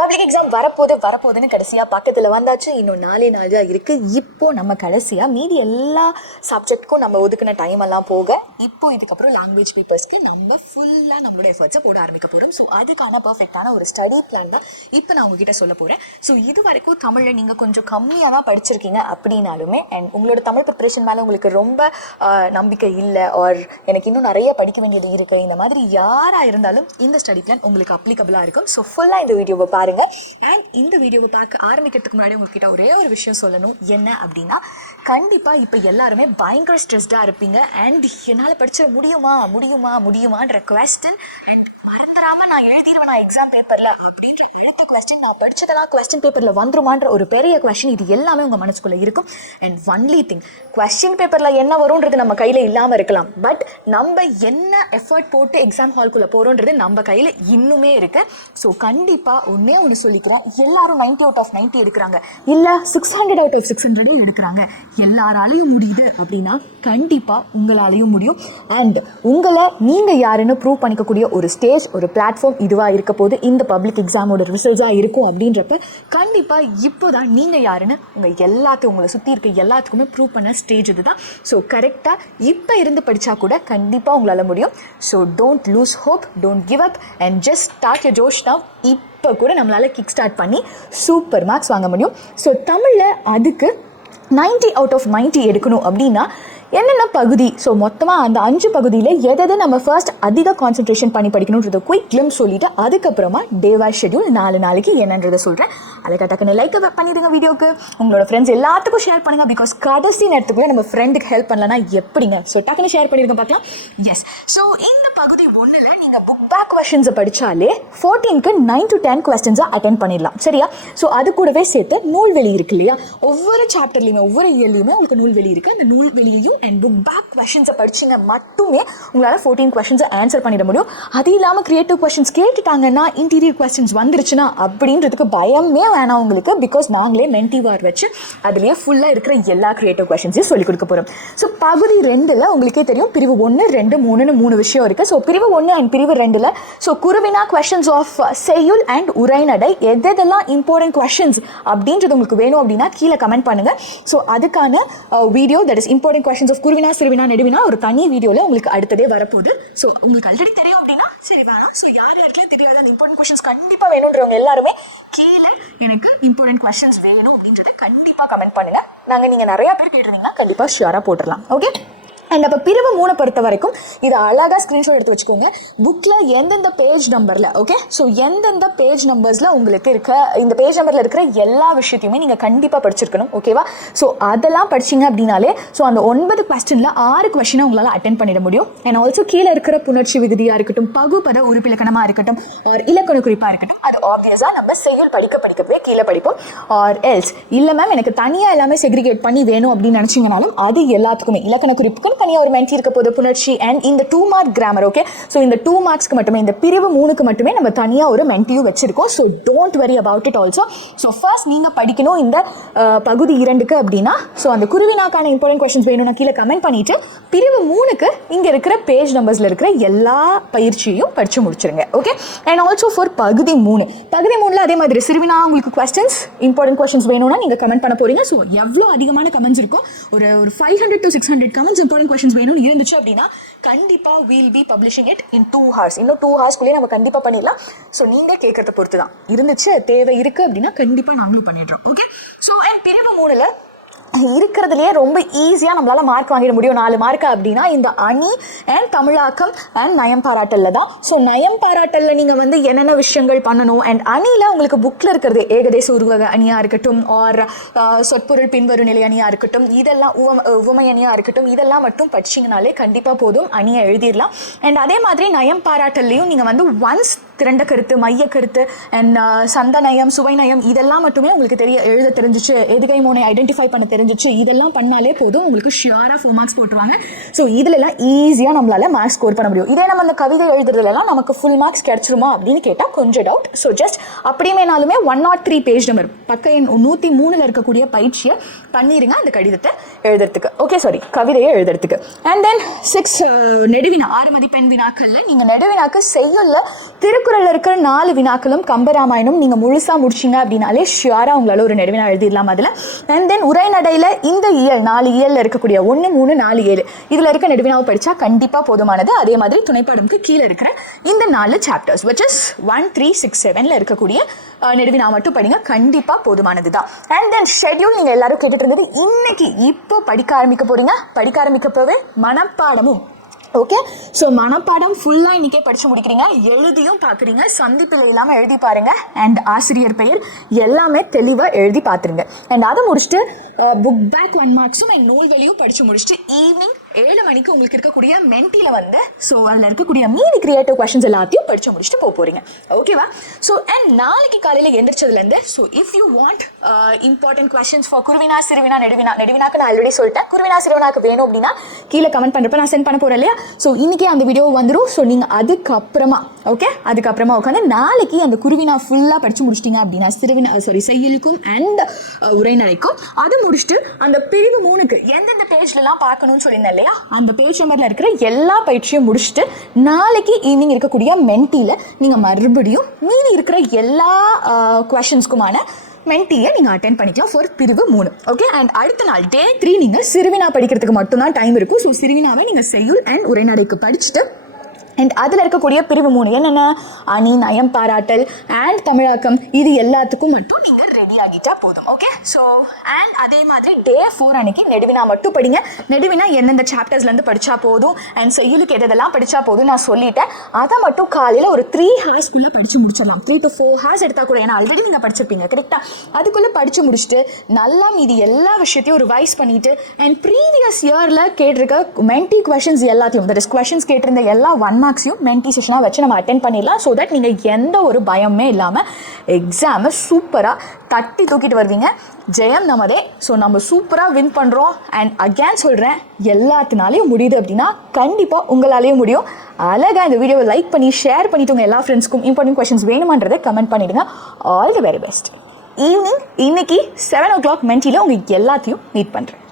Public exam வரப்போகுதுன்னு கடைசியாக பக்கத்தில் வந்தாச்சு. இன்னும் 4 நாள் தான் இருக்குது. இப்போது நம்ம கடைசியாக மீதி எல்லா சப்ஜெக்ட்க்கும் நம்ம ஒதுக்கின டைம் எல்லாம் போக இப்போது இதுக்கப்புறம் லாங்குவேஜ் பேப்பர்ஸ்க்கு நம்ம ஃபுல்லாக நம்மளோட எஃபர்ட்ஸை போட ஆரம்பிக்க போகிறோம். ஸோ அதுக்கான பர்ஃபெக்டான ஒரு ஸ்டடி பிளான் தான் இப்போ நான் உங்ககிட்ட சொல்ல போகிறேன். ஸோ இது வரைக்கும் தமிழில் நீங்கள் கொஞ்சம் கம்மியாக தான் படிச்சிருக்கீங்க அப்படின்னாலுமே அண்ட் உங்களோட தமிழ் ப்ரிப்பரேஷன் மேலே உங்களுக்கு ரொம்ப நம்பிக்கை இல்லை ஆர் எனக்கு இன்னும் நிறைய படிக்க வேண்டியது இருக்குது, இந்த மாதிரி யாராக இருந்தாலும் இந்த ஸ்டடி பிளான் உங்களுக்கு அப்ளிகபிளாக இருக்கும். ஸோ ஃபுல்லாக இந்த வீடியோவை பாருங்க. அண்ட் இந்த வீடியோவை பார்க்க ஆரம்பிக்கிறதுக்கு முன்னாடி உங்ககிட்ட ஒரே ஒரு விஷயம் சொல்லணும். என்ன அப்படின்னா, கண்டிப்பாக இப்போ எல்லாருமே பயங்கர ஸ்ட்ரெஸ்டாக இருப்பீங்க. அண்ட் என்னால் படிச்சிட முடியுமான்ற குவெஸ்டன் அண்ட் மறந்துடாமல் நான் எழுதிடுவேன் எக்ஸாம் பேப்பரில் அப்படின்ற அடுத்த குவெஸ்டின், நான் படித்ததெல்லாம் குவெஸ்டின் பேப்பரில் வந்துருமான்ற ஒரு பெரிய குவெஸ்டின், இது எல்லாமே உங்கள் மனசுக்குள்ளே இருக்கும். அண்ட் ஒன்லி திங், குவெஸ்டின் பேப்பரில் என்ன வரும்ன்றது நம்ம கையில் இல்லாமல் இருக்கலாம், பட் நம்ம என்ன எஃபர்ட் போட்டு எக்ஸாம் ஹால்குள்ளே போகிறோன்றது நம்ம கையில் இன்னுமே இருக்குது. ஸோ கண்டிப்பாக ஒன்று சொல்லிக்கிறேன், எல்லாரும் 90 out of 90 எடுக்கிறாங்க, இல்லை 600 out of 600 எடுக்கிறாங்க. எல்லாராலையும் முடியுது அப்படின்னா கண்டிப்பாக உங்களாலையும் முடியும். அண்ட் உங்களை நீங்கள் யாருன்னு ப்ரூவ் பண்ணிக்கக்கூடிய ஒரு ஸ்டேஜ், ஒரு பிளாட்ஃபார்ம் இதுவாக இருக்க போது இந்த பப்ளிக் எக்ஸாமோட ரிசல்ட்ஸாக இருக்கும். அப்படின்றப்ப கண்டிப்பாக இப்போ தான் நீங்கள் யாருன்னு உங்களை சுற்றி இருக்க எல்லாத்துக்குமே ப்ரூவ் பண்ண ஸ்டேஜ் இது தான். ஸோ கரெக்டாக இப்போ இருந்து படித்தா கூட கண்டிப்பாக உங்களால் முடியும். So don't loose hope, don't give up and just start your Josh now. இப்போ கூட நம்மளால் கிக் ஸ்டார்ட் பண்ணி சூப்பர் மார்க்ஸ் வாங்க முடியும். ஸோ தமிழில் அதுக்கு 90 out of 90 எடுக்கணும் அப்படின்னா என்னென்ன பகுதி, ஸோ மொத்தமாக அந்த 5 பகுதியில் எதை நம்ம ஃபர்ஸ்ட் அதிக கான்சன்ட்ரேஷன் பண்ணி படிக்கணுன்றத குயிக் கிளிம்ஸ் சொல்லிவிட்டு அதுக்கப்புறமா டே வைஸ் ஷெட்யூல் 4 நாளைக்கு என்னன்றதை சொல்கிறேன். அதுக்கு டக்குன்னு லைக் பண்ணிடுங்க வீடியோக்கு, உங்களோட ஃப்ரெண்ட்ஸ் எல்லாத்துக்கும் ஷேர் பண்ணுங்கள். பிகாஸ் கடைசி நேரத்துக்குள்ளே நம்ம ஃப்ரெண்டுக்கு ஹெல்ப் பண்ணலன்னா எப்படிங்க? ஸோ டக்குன்னு ஷேர் பண்ணிடுங்க பார்க்கலாம். எஸ், ஸோ இந்த பகுதி 1ல் நீங்கள் புக் பேக் கொஸ்டின்ஸை படித்தாலே 14க்கு 9 to 10 கொஸ்டின்ஸை அட்டென்ட் பண்ணிடலாம், சரியா? ஸோ அது கூடவே சேர்த்து நூல்வெளி இருக்கு இல்லையா, ஒவ்வொரு சாப்டர்லையுமே ஒவ்வொரு இயர்லையுமே உங்களுக்கு நூல்வெளி இருக்குது. அந்த நூல்வெளியையும் அண்ட் புக் பேக் கொஸ்டின்ஸை படிச்சிங்க மட்டுமே உங்களால் 14 கொஸ்டின்ஸை ஆன்சர் பண்ணிட முடியும். அது இல்லாமல் கிரியேட்டிவ் கொஸ்டின்ஸ் கேட்டுட்டாங்கன்னா, இன்டீரியர் கொஸ்டின்ஸ் வந்துருச்சுன்னா அப்படின்றதுக்கு பயமே வேணாம் உங்களுக்கு. பிகாஸ் நாங்களே மென்டிவார் வச்சு அதுலேயே ஃபுல்லாக இருக்கிற எல்லா கிரியேட்டிவ் கொஸ்டின்ஸையும் சொல்லிக் கொடுக்க போகிறோம். ஸோ பகுதி 2ல் உங்களுக்கே தெரியும், பிரிவு 1, 2, 3ன்னு 3 விஷயம் இருக்குது. ஸோ பிரிவு 1 அண்ட் பிரிவு 2ல் ஸோ குருவினா கொஸ்டின்ஸ் ஆஃப் செய்யுள் அண்ட் உரைநடை எதெல்லாம் இம்பார்ட்டன்ட் கொஸ்டின்ஸ் அப்படின்றது உங்களுக்கு வேணும் அப்படின்னா கீழே கமெண்ட் பண்ணுங்கள். ஸோ அதுக்கான video, that is important questions of குருவினா, சிறுவினா, நெடுவினா ஒரு தனி வீடியோவில் உங்களுக்கு அடுத்ததே வரப்போகுது. ஸோ உங்களுக்கு ஆல்ரெடி தெரியும் அப்படின்னா சரி வேணாம். ஸோ யாருக்கெல்லாம் தெரியாது அந்த இம்பார்ட்டன்ட் கொஸ்டின்ஸ் கண்டிப்பாக வேணுன்றவங்க எல்லாருமே கீழே எனக்கு இம்பார்ட்டன்ட் கொஸ்டின்ஸ் வேணும் அப்படின்றத கண்டிப்பாக கமெண்ட் பண்ணுங்கள். நீங்கள் நிறையா பேர் கேட்டிருந்தீங்கன்னா கண்டிப்பாக ஷியராக போட்டுடலாம். ஓகே. அண்ட் அப்போ பிரிவு 3 பொறுத்த வரைக்கும் இதை அழகாக ஸ்க்ரீன்ஷாட் எடுத்து வச்சுக்கோங்க. புக்கில் எந்தெந்த பேஜ் நம்பரில், ஓகே, ஸோ எந்தெந்த பேஜ் நம்பர்ஸில் உங்களுக்கு இருக்க இந்த பேஜ் நம்பரில் இருக்கிற எல்லா விஷயத்தையுமே நீங்கள் கண்டிப்பாக படிச்சிருக்கணும், ஓகேவா? ஸோ அதெல்லாம் படிச்சிங்க அப்படின்னாலே ஸோ அந்த 9 கொஸ்டினில் 6 கொஸ்டினை உங்களால் அட்டென்ட் பண்ணிட முடியும். அண்ட் ஆல்சோ கீழே இருக்கிற புணர்ச்சி விகுதியாக இருக்கட்டும், பகுபத உறுப்பிலக்கணமாக இருக்கட்டும், ஆர் இலக்கண குறிப்பாக இருக்கட்டும், அது ஆப்வியஸாக நம்ம செய்யுள் படிக்கவே கீழே படிப்போம். ஆர் எல்ஸ் இல்லை மேம் எனக்கு தனியாக எல்லாமே செக்ரிகேட் பண்ணி வேணும் அப்படின்னு நினச்சிங்கனாலும் அது எல்லாத்துக்குமே இலக்கண குறிப்புக்கும் தனியாக ஒரு மென்டி இருக்க போது புணர்ச்சி அண்ட் இந்த 2 மார்க் கிராமர், ஓகே. ஸோ இந்த 2 மார்க்ஸ்க்கு மட்டுமே, இந்த பிரிவு 3க்கு மட்டுமே நம்ம தனியாக ஒரு மென்டியும் வச்சிருக்கோம். So don't worry about it also. So first நீங்கள் படிக்கணும் இந்த பகுதி 2க்கு அப்படின்னா ஸோ அந்த குருவினாக்கான இம்பார்ட்டன்ட் கொஸ்டின்ஸ் வேணும்னா கீழே கமெண்ட் பண்ணிட்டு பிரிவு 3க்கு இங்கே இருக்கிற பேஜ் நம்பர்ஸில் இருக்கிற எல்லா பயிற்சியையும் படித்து முடிச்சிருங்க, ஓகே. அண்ட் ஆல்சோ ஃபார் பகுதி 3ல் அதே மாதிரி சிறுவினா உங்களுக்கு கொஸ்டின்ஸ் இம்பார்ட்டன்ட் கொஸ்டின்ஸ் வேணும்னா நீங்கள் கமெண்ட் பண்ண போறீங்க. ஸோ எவ்வளோ அதிகமான கமெண்ட்ஸ் இருக்கும், ஒரு 500 to 600 கமெண்ட்ஸ் இம்பார்ட்டன்ட் கொஸ்டின்ஸ் வேணும்னு இருந்துச்சு அப்படின்னா கண்டிப்பாக we'll be publishing it in 2 hours. இன்னும் 2 ஹவர்ஸ்க்குள்ளேயே நம்ம கண்டிப்பாக பண்ணிடலாம். ஸோ நீங்கள் கேட்கறத பொறுத்து தான், இருந்துச்சு தேவை இருக்குது அப்படின்னா கண்டிப்பாக நாங்களும் பண்ணிடுறோம், ஓகே. ஸோ அண்ட் பிரிவு 3ல் இருக்கிறதுலையே ரொம்ப ஈஸியாக நம்மளால் மார்க் வாங்கிட முடியும் 4 மார்க்கு அப்படின்னா இந்த அணி அண்ட் தமிழாக்கம் அண்ட் நயம் பாராட்டலில் தான். ஸோ நயம் பாராட்டலில் நீங்கள் என்னென்ன விஷயங்கள் பண்ணணும் அண்ட் அணியில் உங்களுக்கு புக்கில் இருக்கிறது ஏகதேச உருவக அணியாக இருக்கட்டும் ஆர் சொற்பொருள் பின்வரும் நிலை அணியாக இருக்கட்டும், இதெல்லாம் உவமை அணியாக இருக்கட்டும், இதெல்லாம் மட்டும் படிச்சிங்கனாலே கண்டிப்பாக போதும், அணியை எழுதிடலாம். அண்ட் அதே மாதிரி நயம் பாராட்டல்லையும் நீங்கள் ஒன்ஸ் திரண்ட கருத்து, மைய கருத்து அண்ட் சந்த நயம், சுவை நயம் இதெல்லாம் மட்டுமே உங்களுக்கு எழுத தெரிஞ்சிச்சு, எதுகை மோனை ஐடென்டிஃபை பண்ண தெரிஞ்சிச்சு, இதெல்லாம் பண்ணாலே போதும் உங்களுக்கு ஷியராக 4 மார்க்ஸ் போட்டுருவாங்க. ஸோ இதிலெல்லாம் ஈஸியாக நம்மளால் மார்க்ஸ் ஸ்கோர் பண்ண முடியும். இதே நம்ம அந்த கவிதை எழுதுறதுலாம் நமக்கு ஃபுல் மார்க்ஸ் கிடச்சிருமா அப்படின்னு கேட்டால் கொஞ்சம் டவுட். ஸோ ஜஸ்ட் அப்படிமேனாலுமே 103 பேஜ் நம்பர் பக்க எண் 103 இருக்கக்கூடிய பயிற்சியை பண்ணிடுங்க அந்த கடிதத்தை எழுதுறதுக்கு. ஓகே, சாரி, கவிதையை எழுதுறதுக்கு. அண்ட் தென் 6 நெடுவினா 6 மதிப்பெண் வினாக்களில் நீங்கள் நெடுவினாக்கு செய்யுள்ள திருக்குறளில் இருக்கிற 4 வினாக்களும் கம்பராமாயணம் நீங்கள் முழுசாக முடிச்சிங்க அப்படின்னாலே ஷியராக உங்களால் ஒரு நெடுவினா எழுதிடலாம் அதில். அண்ட் தென் உரைநடையில் இந்த இயல் 4 இயலில் இருக்கக்கூடிய 1, 3, 4, 7 இதில் இருக்க நெடுவினாவை படித்தா கண்டிப்பாக போதுமானது. அதே மாதிரி துணைப்பாடம்க்கு கீழே இருக்கிற இந்த 4 சாப்டர்ஸ் which is 1, 3, 6, 7 இருக்கக்கூடிய நெடுவினா மட்டும் படிங்க, கண்டிப்பாக போதுமானது தான். அண்ட் தென் ஷெட்யூல் நீங்கள் எல்லாரும் கேட்டுட்டு இருந்தது, இன்னைக்கு இப்போ படிக்க ஆரம்பிக்க போறீங்க. படிக்க ஆரம்பிக்கப்பவே மனப்பாடமும். ஓகே, ஸோ மனப்பாடம் ஃபுல்லாக இன்றைக்கே படித்து முடிக்கிறீங்க, எழுதியும் பார்க்குறீங்க, சந்திப்பில் இல்லாமல் எழுதி பாருங்கள். அண்ட் ஆசிரியர் பெயர் எல்லாமே தெளிவாக எழுதி பார்த்துருங்க. அண்ட் அதை முடிச்சுட்டு புக் பேக் 1 மார்க்ஸும் அண்ட் நூல்களையும் படித்து முடிச்சுட்டு ஈவினிங் 7 மணிக்கு உங்களுக்கு இருக்கக்கூடிய மென்ட்டியில் வந்து ஸோ அதில் இருக்கக்கூடிய மீதி கிரியேட்டிவ் கொஷின்ஸ் எல்லாத்தையும் படித்து முடிச்சுட்டு போக போகிறீங்க. ஓகேவா? ஸோ அண்ட் நாளைக்கு காலையில் எந்திரிச்சதுலேருந்து so if you want important questions for குருவினா, சிறுவினா, நெடுவினாக்கு நான் ஆல்ரெடி சொல்லிட்டேன். குருவினா, சிறுவினாக்கு வேணும் அப்படின்னா கீழே கமெண்ட் பண்ணுறப்ப நான் சென்ட் பண்ண போகிறேன் இல்லையா? ஸோ இன்றைக்கி அந்த வீடியோ வந்துடும். ஸோ நீங்கள் அதுக்கப்புறமா உட்காந்து நாளைக்கு அந்த குருவினா ஃபுல்லாக படித்து முடிச்சிட்டிங்க அப்படின்னா செய்யுளுக்கும் அண்ட் உரைநடைக்கும் அது முடிச்சுட்டு அந்த பிரிவு 3க்கு எந்தெந்த பேஜ்லலாம் பார்க்கணும்னு சொல்லியிருந்தேன் இல்லையா, அந்த பேஜ் நம்பரில் இருக்கிற எல்லா பயிற்சியும் முடிச்சுட்டு நாளைக்கு ஈவினிங் இருக்கக்கூடிய மென்ட்டியில் நீங்கள் மறுபடியும் மீதி இருக்கிற எல்லா கொஷின்ஸ்க்குமான மென்ட்டியை நீங்கள் அட்டென்ட் பண்ணிக்கலாம் ஃபார் பிரிவு 3. ஓகே, அண்ட் அடுத்த நாள் டே 3 நீங்கள் சிறுவினா படிக்கிறதுக்கு மட்டும்தான் டைம் இருக்கும். ஸோ சிறுவினாவை நீங்கள் செய்யுள் அண்ட் உரைநடைக்கு படிச்சுட்டு அண்ட் அதில் இருக்கக்கூடிய பிரிவு 3 என்னென்ன அணி, நயம், பாராட்டல் அண்ட் தமிழாக்கம் இது எல்லாத்துக்கும் மட்டும் நீங்கள் ரெடி ஆகிட்டா போதும். ஓகே, ஸோ அண்ட் அதே மாதிரி டே 4 அன்னைக்கு நெடுவினா மட்டும் படிங்க. நெடுவினா எந்தெந்த சாப்டர்ஸ்லேருந்து படித்தா போதும் அண்ட் செய்யுளுக்கு எதெல்லாம் படித்தா போதும் நான் சொல்லிட்டேன். அதை மட்டும் காலையில் ஒரு 3 ஹார்ஸ்க்குள்ளே படித்து முடிச்சிடலாம். 3 to 4 ஹார்ஸ் எடுத்தால் கூட, ஏன்னா ஆல்ரெடி நீங்கள் படிச்சிருப்பீங்க கரெக்டாக. அதுக்குள்ளே படித்து முடிச்சுட்டு நல்லா மீதி எல்லா விஷயத்தையும் ரிவைஸ் பண்ணிவிட்டு அண்ட் ப்ரீவியஸ் இயரில் கேட்டிருக்க மென்ட்டி கொஷின்ஸ் எல்லாத்தையும் கொஷின்ஸ் கேட்டிருந்த எல்லா 1 மார்க்ஸையும் மென்ட்டி செஷனாக வச்சு நம்ம அட்டென்ட் பண்ணிடலாம். ஸோ தட் நீங்கள் எந்த ஒரு பயமே இல்லாமல் எக்ஸாமை சூப்பராக தட்டி தூக்கிட்டு வருவீங்க. ஜெயம் நமதே. ஸோ நம்ம சூப்பராக வின் பண்ணுறோம். அண்ட் அகேன் சொல்கிறேன், எல்லாத்தினாலையும் முடியுது அப்படின்னா கண்டிப்பாக உங்களாலேயும் முடியும். அழகாக இந்த வீடியோவை லைக் பண்ணி ஷேர் பண்ணிவிட்டு உங்கள் எல்லா ஃப்ரெண்ட்ஸ்க்கும் இம்பார்ட்டன்ட் கொஷின்ஸ் வேணுமான்றதை கமெண்ட் பண்ணிவிடுங்க. All the very best. Evening இன்னைக்கு 7 o'clock மென்ட்டியில் உங்களுக்கு எல்லாத்தையும் மீட் பண்ணுறேன்.